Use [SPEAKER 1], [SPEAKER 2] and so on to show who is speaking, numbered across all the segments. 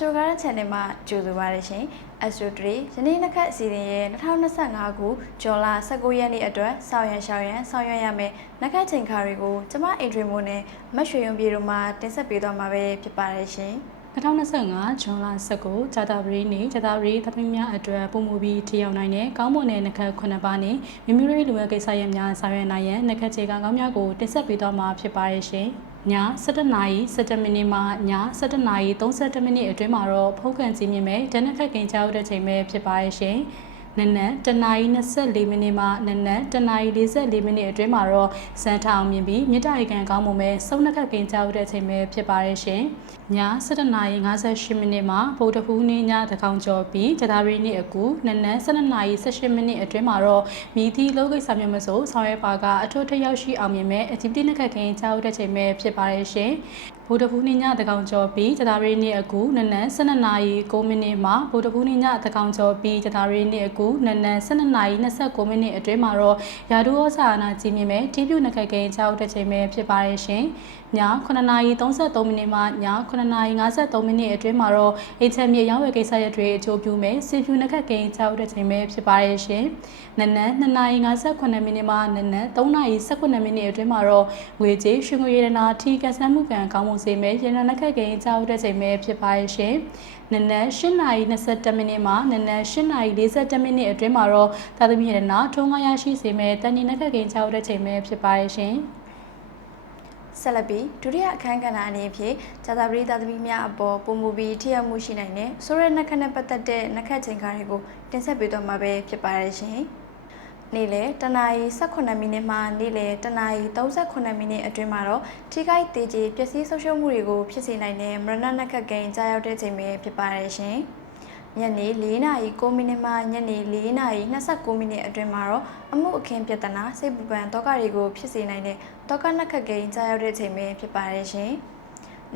[SPEAKER 1] ဆိုပါရရှင်။ Astro 3ယနေ့နှစ်ခတ်အစီအစဉ်ရဲ့2025ခုဇွန်လ19ရက်နေ့အတွက်ဆောင်းရံရှောင်းရံဆောင်ရွက်ရမယ်။နှစ်ခတ်ချိန်ခါတွေကိုကျမအိမ်တွင်မိုးနဲ့မတ်ရွှေရုံပြေတို့မှတင်ဆက်ပေးသွားမှာပဲဖြစ်ပါရရှင်။
[SPEAKER 2] 2025ဇွန်လ19ဂျာတာပရီနေ့ဂျာတာပရီသမီးများအတွက်ပုံမူပြီးထီရောက်နိုင်တဲ့ကောင်းမွန်တဲ့နှက်ခတ်9ပါးနဲ့မိမိတို့ရဲ့လူဝဲကိစ္စရပ်များဆောင်ရွက်နိုင်ရန်နှက်ခတ်ခြေကကောင်းများကိုတင်ဆက်ပေးသွားမှာဖြစ်ပါရဲ့ရှင်။ ည7:00နာရီ7မိနစ်မှည7:00နာရီ32မိနစ်အတွင်းမှာတော့ဖုန်းကန်ကြည့်မြင်မဲ့ဒနက်ခတ်ကင်ကြောက်တဲ့ချိန်ပဲဖြစ်ပါရဲ့ရှင်။ နနက်တနာရီ24မိနစ်မှနနက်တနာရီ44မိနစ်အတွင်းမှာတော့စမ်းထအောင်မြင်ပြီးမြစ်တာရီကန်ကောင်းမှုမဲ့စုံနှက်ကကင်ကြောက်တဲ့အချိန်ပဲဖြစ်ပါရဲ့ရှင်။ည7:58မိနစ်မှာဗုဒ္ဓဟူးနေ့ညတကောင်ကျော်ပြီးဂျတာရီနေ့အကူနနက်7:18မိနစ်အတွင်းမှာတော့မြည်သည့်လောကိစ္စမျိုးမဆိုဆောင်ရွက်ပါကအထွတ်ထရောက်ရှိအောင်မြင်မဲ့ activity နှက်ကကင်ကြောက်တဲ့အချိန်ပဲဖြစ်ပါရဲ့ရှင်။ဗုဒ္ဓဘူးနေ့ညတကောင်ကျော်ပြီးဂျတာရီနေ့အကူနနက်12နာရီ9မိနစ်မှာဗုဒ္ဓဘူးနေ့ညတကောင်ကျော်ပြီးဂျတာရီနေ့အကူနနက်12နာရီ29မိနစ်အတွင်းမှာတော့ရာဒူဩစာနာကြည်မြင်မဲ့တီးပြူနခက်ကိန်းကြောက်တဲ့ချိန်ပဲဖြစ်ပါရဲ့ရှင်ည9နာရီ33မိနစ်မှည9နာရီ53မိနစ်အတွင်းမှာတော့အိချက်မြေရောင်းဝယ်ကိစ္စရပ်တွေအကျိုးပြုမဲ့စီဖြူနခက်ကိန်းကြောက်တဲ့ချိန်ပဲဖြစ်ပါရဲ့ရှင်နနက်2နာရီ58မိနစ်မှနနက်3နာရီ18မိနစ်အတွင်းမှာတော့ငွေကြေးရွှေငွေရတနာထီကန်ဆန်းမှုကံကောင်းမှုစေမဲ့ရတနာခက်ကိန်းကြောက်တဲ့ချိန်ပဲဖြစ်ပါရဲ့ရှင်နနက်8နာရီ22မိနစ်မှနနက်8နာရီ42မိနစ်အတွင်းမှာတော့သာသမီရတနာထုံးကားရရှိစေမဲ့တန်နီနခက်ကိန်းကြောက်တဲ့ချိန်ပဲဖြစ်ပါရဲ့ရှင်
[SPEAKER 1] ဆက်လက်ပြီးဒုတိယအခန်းကဏ္ဍအနေဖြင့်ဇာတာပရိသတ်သမီးများအပေါ်ပုံမူပြီးထိရောက်မှုရှိနိုင်တဲ့ဆိုရဲနှက်ခတ်နဲ့ပတ်သက်တဲ့နှက်ခတ်ချိန်ခါတွေကိုတင်ဆက်ပေးသွားမှာပဲဖြစ်ပါရရှင်။ နေ့လယ်တနာရီ18မိနစ်မှနေ့လယ်တနာရီ38မိနစ်အတွင်းမှာတော့ထိခိုက်သေးကြီးပျက်စီးဆုံးရှုံးမှုတွေကိုဖြစ်စေနိုင်တဲ့မရဏနှက်ခတ်ကိန်းကြားရောက်တဲ့ချိန်ပဲဖြစ်ပါရရှင်။ညနေ4နာရီ9မိနစ်မှညနေ4နာရီ29မိနစ်အတွင်းမှာတော့အမှုအခင်းပြဿနာစိတ်ပူပန်တောကတွေကိုဖြစ်စေနိုင်တဲ့တောကနှက်ခတ်ကိန်းကြားရောက်တဲ့ချိန်ပဲဖြစ်ပါရဲ့ရှင်။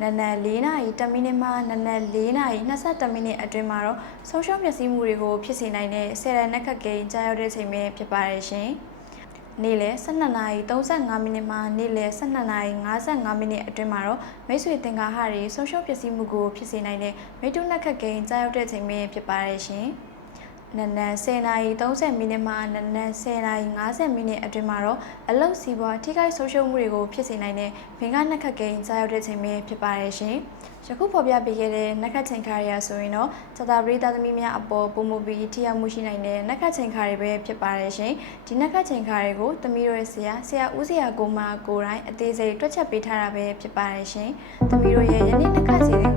[SPEAKER 1] နနက်4နာရီ10မိနစ်မှနနက်4နာရီ22မိနစ်အတွင်းမှာတော့ဆုံးရှုံးပျက်စီးမှုတွေကိုဖြစ်စေနိုင်တဲ့ဆယ်ရန်နှက်ခတ်ကိန်းကြားရောက်တဲ့ချိန်ပဲဖြစ်ပါရဲ့ရှင်။နေ့လယ်12နာရီ35မိနစ်မှနေ့လယ်12နာရီ55မိနစ်အတွင်းမှာတော့မိတ်ဆွေသင်္ကာဟတွေဆုံးရှုံးပျက်စီးမှုကိုဖြစ်စေနိုင်တဲ့မိတုနှက်ခတ်ကိန်းကြားရောက်တဲ့ချိန်ပဲဖြစ်ပါရဲ့ရှင်။ နနက်10နာရီ30မိနစ်မှနနက်10နာရီ50မိနစ်အတွင်းမှာတော့အလုတ်စီပွားထိခိုက်ဆုံးရှုံးမှုတွေကိုဖြစ်စေနိုင်တဲ့ဘင်္ဂနှက်ခတ်ကိန်းကြားရောက်တဲ့ချိန်ပဲဖြစ်ပါရဲ့ရှင်။ယခုဖော်ပြပေးခဲ့တဲ့နှက်ခတ်ချိန်ခါရဆိုရင်တော့သတာပရိသသမီးများအပေါ်ပုံမူပြီးထိရောက်မှုရှိနိုင်တဲ့နှက်ခတ်ချိန်ခါတွေပဲဖြစ်ပါရဲ့ရှင်။ဒီနှက်ခတ်ချိန်ခါတွေကိုသမီးတို့ရဲ့ဆရာဆရာဦးဆရာကိုမကိုတိုင်းအသေးစိတ်တွက်ချက်ပေးထားတာပဲဖြစ်ပါရဲ့ရှင်။သမီးတို့ရဲ့ယနေ့နှက်ခတ်စီ